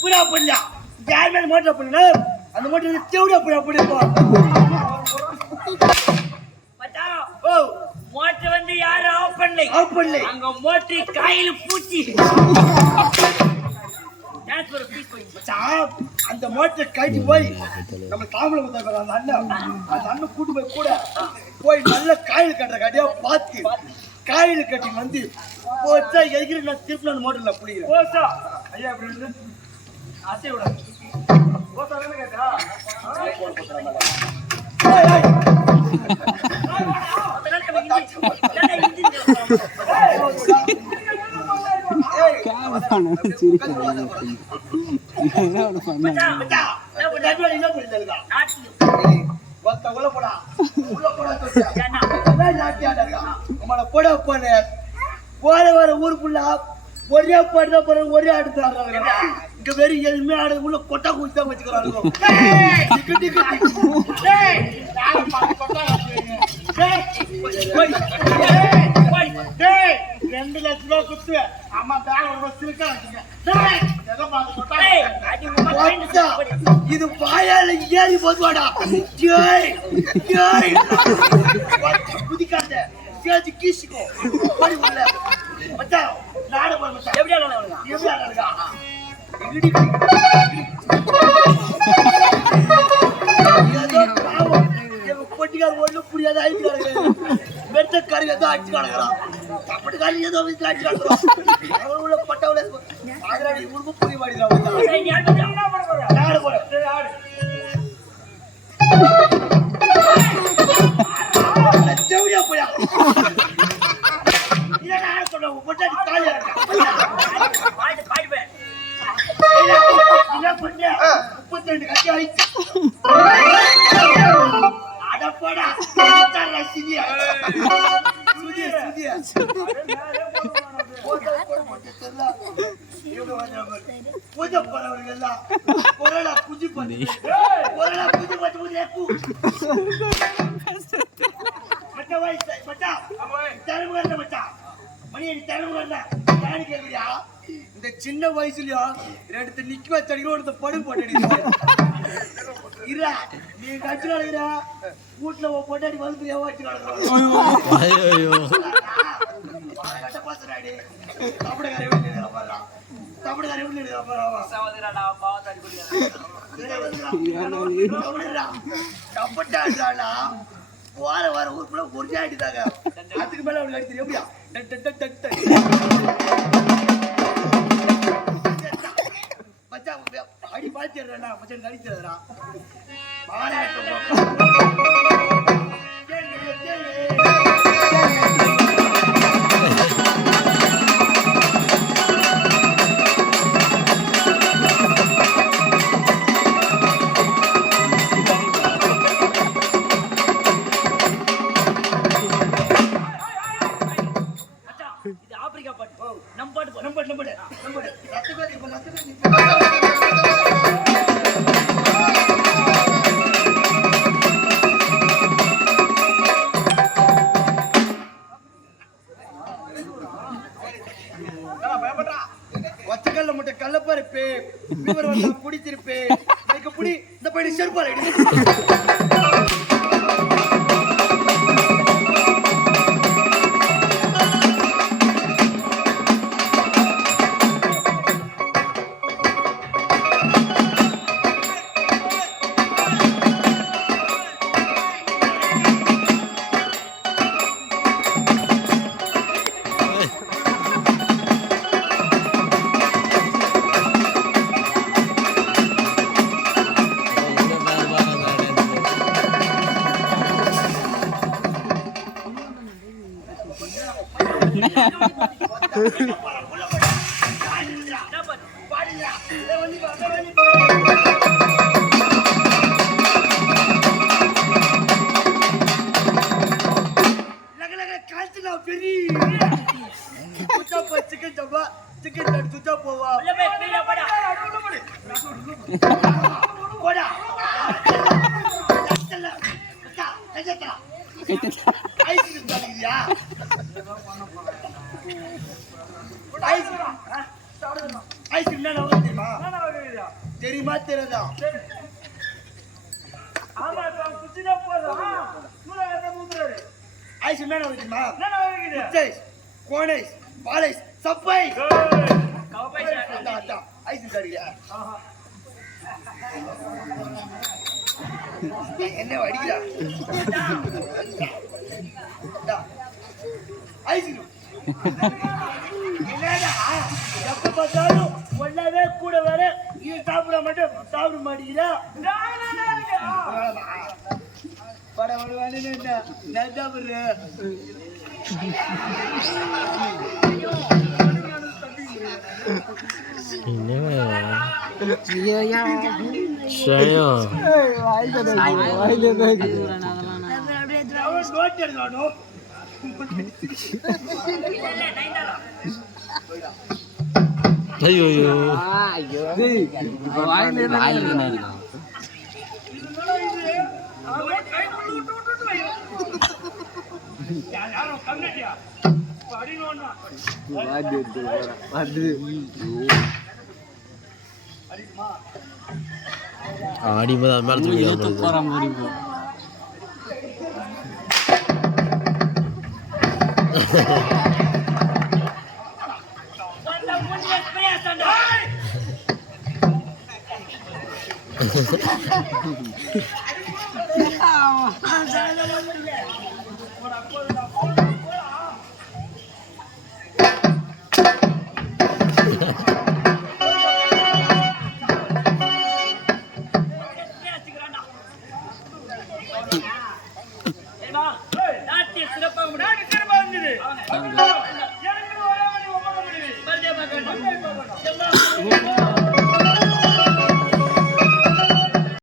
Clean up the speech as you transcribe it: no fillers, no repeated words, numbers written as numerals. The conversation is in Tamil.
புறா பண்ணா யார் மேல மோட்டர் பண்ணா அந்த மோட்டர் தேவடியா புறா பண்ணிப்போம். ஓ மோட்டர் வந்து யாரும் ஆஃப் பண்ணல அங்க மோட்டர் காயில பூச்சி அந்த மோட்டர் கட்டி போய் நம்ம தாமலை அந்த அண்ணன் கூட்டு போய் கூட போய் நல்ல காயில் கட்டுற கட்டியா பார்த்து காயில் கட்டி வந்து போச்சா எதிர்க்கிற நான் திருப்பி அந்த மோட்டர்ல புளிக்கிறேன். போச்சா ஐயா அப்படி வந்து அசை விட போச்சா கேட்டா ஊருக்குள்ள ஒரே பாடுதான் போற ஒரே ஆடு ஆடுறாங்க. இங்க வெறும் எதுவுமே ஆடு உள்ள கொட்டா குச்சி தான் வச்சுக்கிறாங்க. 2 லட்ச ரூபா குத்து அம்மா இது வாயால ஏறி போதுவாடா குதிக்காத கேஜி கீசிக்கோ மச்சான் நாடு போய் மச்சான் எப்படியா இருக்கா பொட்டிக்கார ஒண்ணு புரியாத ஆயிட்டு மெத்த கறி ஏதோ அடிச்சு கிடக்குறான். அப்படி கறி ஏதோ அடிச்சு கிடக்குறான். உள்ள பட்டவள ஆகராடி உருவ புரிய மாட்டேங்கிறான். நாடு போற தேவடியா போயா இதை நான் சொல்ல பொட்டாடி காலியா இருக்கா என்ன பண்ண 32 கட்டி ஆயிடுச்சு. அடப்படா சுதியா பூஜை போறவர்கள் எல்லாம் பொருளா குஜி பண்ணி இந்த சின்ன வயசுலயா 2 நிக்க வச்சடிக்க ஒருத்த படு போட்டு நீ கட்சி நடக்கிற வீட்டுல பொட்டாடி வந்து வச்சு கட்டப்பாசனாடி தமிழ்கார கப்பட்டாடா வார வாரம் ஊருக்குள்ள ஒரு ஆடிதாங்க. அதுக்கு மேல அவளுக்கு அடிச்சு எப்படியா மச்சான் அடி பாய்ச்சிடுறா மச்சான் அடிச்சிடுறா ஆப்பிரிக்கா பாட்டு நம்ம பாட்டு நம்ம வச்சக்கல்ல முட்டை கள்ளப்பருப்பு குடிச்சிருப்பு புடி இந்த படி செருப்பால் ஐஸ்கிரீம் சாப்பிடுறியா? ஐஸ்கிரீம் என்ன தெரியுமா? தெரியுமா தெரியாதா? ஐஸ்கிரீம் என்ன தெரியுமா? கோனைஸ் பாலைஸ் சப்பை ஐஸ்கிரீம் சாப்பிடுறியா? என்ன அடிக்கிறா? ஐஸ்கிரீம் என்னடா எப்ப பார்த்தாலும் ஒன்னாவே கூட வர இது சாப்பிட மாட்டேங்கிறா. பட வருவானு நான் சாப்பிடுறேன். ஐயோ அடிப்பதா மேல தூக்கி நாட்டிய சிறப்பாக வந்தது.